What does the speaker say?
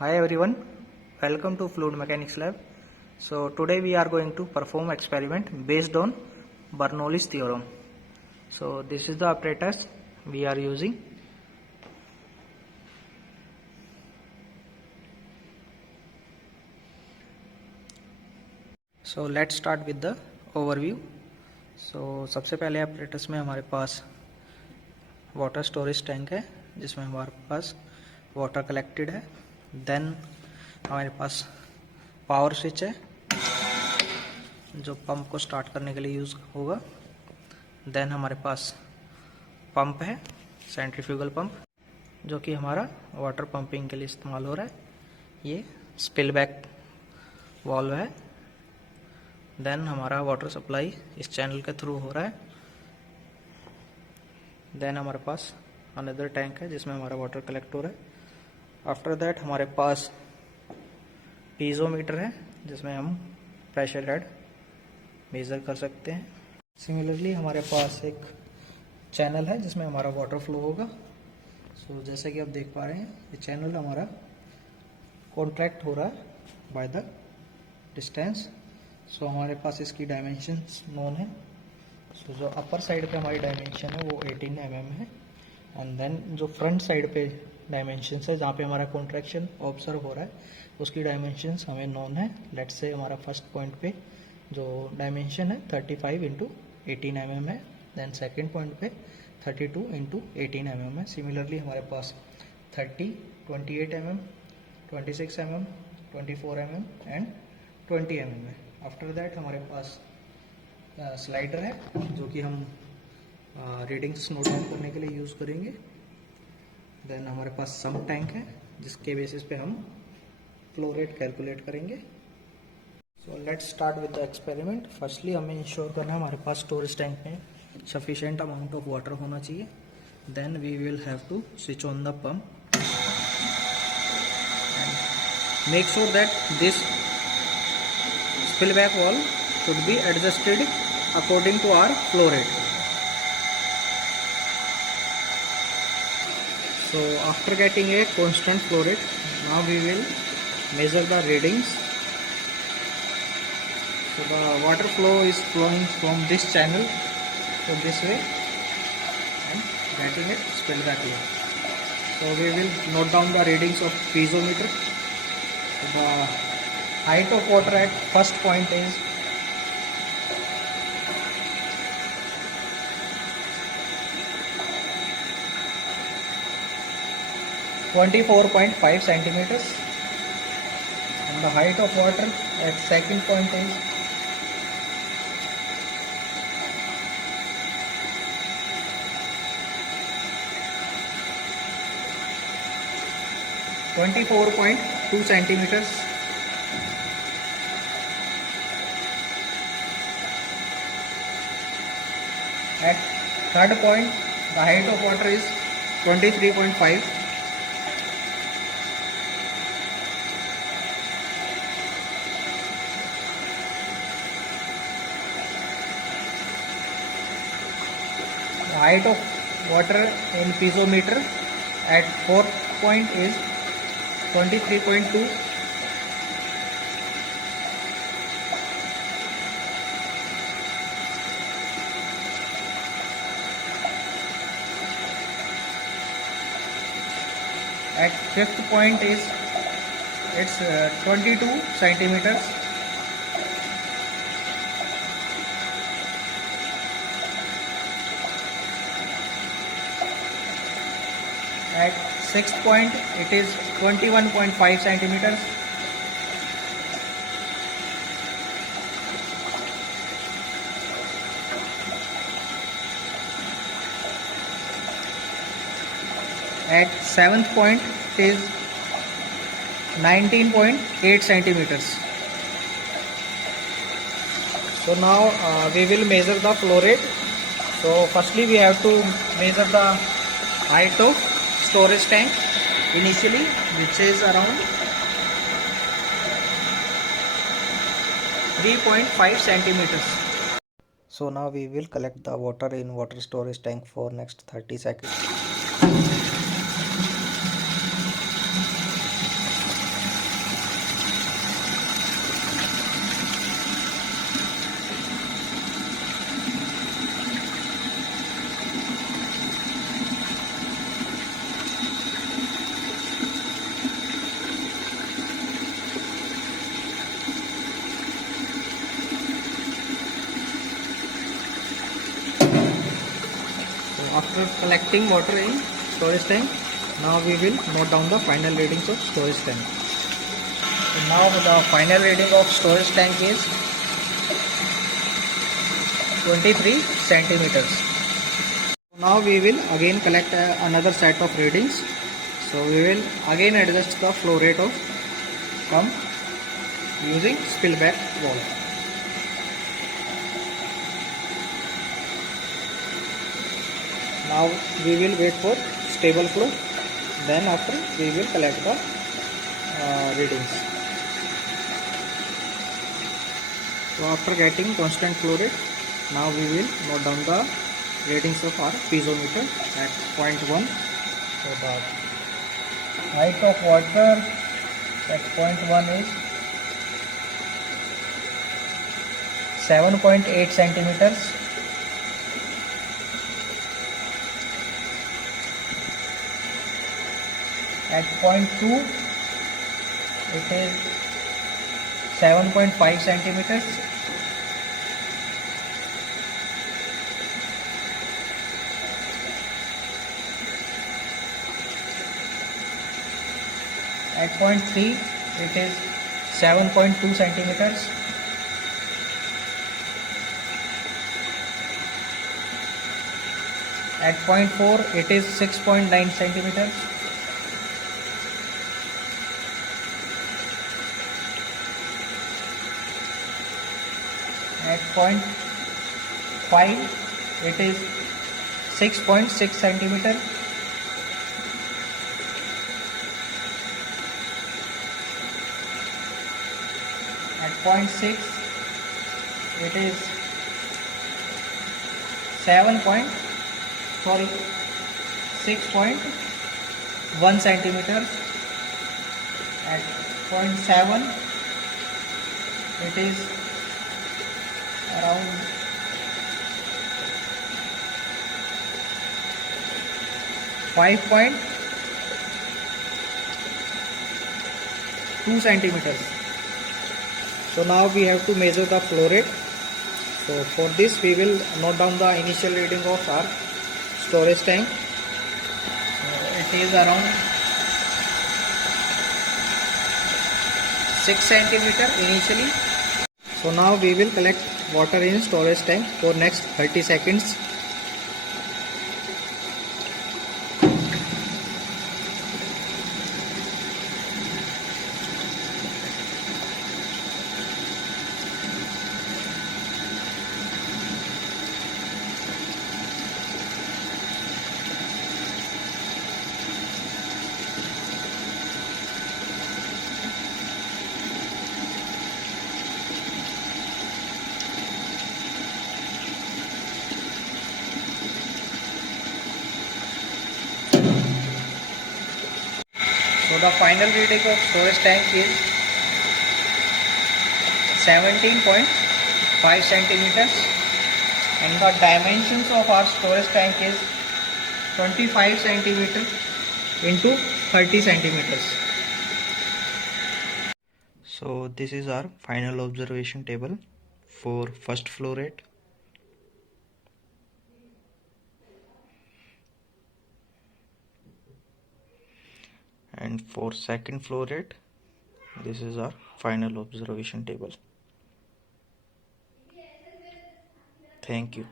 Hi everyone, welcome to Fluid Mechanics Lab. So today we are going to perform experiment based on Bernoulli's theorem. So this is the apparatus we are using. So let's start with the overview. So सबसे पहले apparatus में हमारे पास water storage tank है जिसमें हमारे पास water collected है. Then हमारे पास power switch है जो पंप को स्टार्ट करने के लिए यूज़ होगा. देन हमारे पास पंप है, सेंट्रीफ्यूगल पंप, जो कि हमारा वाटर पंपिंग के लिए इस्तेमाल हो रहा है. ये स्पिल बैक वाल्व है. देन हमारा वाटर सप्लाई इस चैनल के थ्रू हो रहा है. देन हमारे पास अनदर टैंक है जिसमें हमारा वाटर कलेक्ट हो रहा है. आफ्टर दैट हमारे पास पीजोमीटर है जिसमें हम प्रेशर हेड मेज़र कर सकते हैं. सिमिलरली हमारे पास एक चैनल है जिसमें हमारा वाटर फ्लो होगा. सो जैसे कि आप देख पा रहे हैं ये चैनल हमारा कॉन्ट्रैक्ट हो रहा है बाय द डिस्टेंस. सो हमारे पास इसकी डायमेंशंस नोन है. सो जो अपर साइड पे हमारी डायमेंशन है वो 18 mm है. एंड देन जो फ्रंट साइड पे डायमेंशन है जहाँ पे हमारा कॉन्ट्रैक्शन ऑब्जर्व हो रहा है उसकी डायमेंशंस हमें नोन है. लेट्स से हमारा फर्स्ट पॉइंट पे जो डायमेंशन है 35 इंटू 18 mm है. देन सेकेंड पॉइंट पे 32 इंटू 18 mm है. सिमिलरली हमारे पास 30, 28 mm, 26 mm, 24 mm and 20 mm है. आफ्टर दैट हमारे पास स्लाइडर है जो कि हम रीडिंग्स नोट डाउन करने के लिए यूज़ करेंगे. देन हमारे पास सम टैंक है जिसके बेसिस पे हम फ्लो रेट कैलकुलेट करेंगे. So let's start with the experiment. Firstly हमें इंश्योर करना है हमारे पास स्टोरेज टैंक में सफिशिएंट अमाउंट ऑफ वाटर होना चाहिए. Then we will have to switch on the pump and make sure that this spillback valve should be adjusted according to our flow rate. So after getting a constant flow rate, now we will measure the readings. So the water flow is flowing from this channel to this way and getting it spillback valve. So we will note down the readings of piezometer. So the height of water at first point is 24.5 centimeters and the height of water at second point is 24.2 centimeters. At third point, the height of water is 23.5. The height of water in piezometer at fourth point is 23.2. At fifth point is it's 22 centimeters. At sixth point it is 21.5 centimeters. At seventh point is 19.8 centimeters. So now we will measure the flow rate. So firstly we have to measure the height of storage tank initially, which is around 3.5 centimeters. So now we will collect the water in water storage tank for next 30 seconds. After collecting water in storage tank, now we will note down the final readings of storage tank. So now the final reading of storage tank is 23 centimeters. Now we will again collect another set of readings. So we will again adjust the flow rate of pump using spillback valve. Now we will wait for stable flow, then after we will collect the readings. So after getting constant flow rate, now we will note down the readings of our piezometer at 0.1. So the height of water at 0.1 is 7.8 centimeters. At 0.2 it is 7.5 centimeters. At 0.3 it is 7.2 centimeters. At 0.4 it is 6.9 centimeters. At 0.5 it is 6.6 centimeter. At 0.6 it is 6.1 centimeter. At 0.7 it is around 5.2 centimeters. So now we have to measure the flow rate. So for this we will note down the initial reading of our storage tank. It is around 6 centimeter initially. So now we will collect water in storage tank for next 30 seconds. So the final reading of storage tank is 17.5 centimeters and the dimensions of our storage tank is 25 centimeter into 30 centimeters. So this is our final observation table for first flow rate. And for second flow rate, this is our final observation table. Thank you.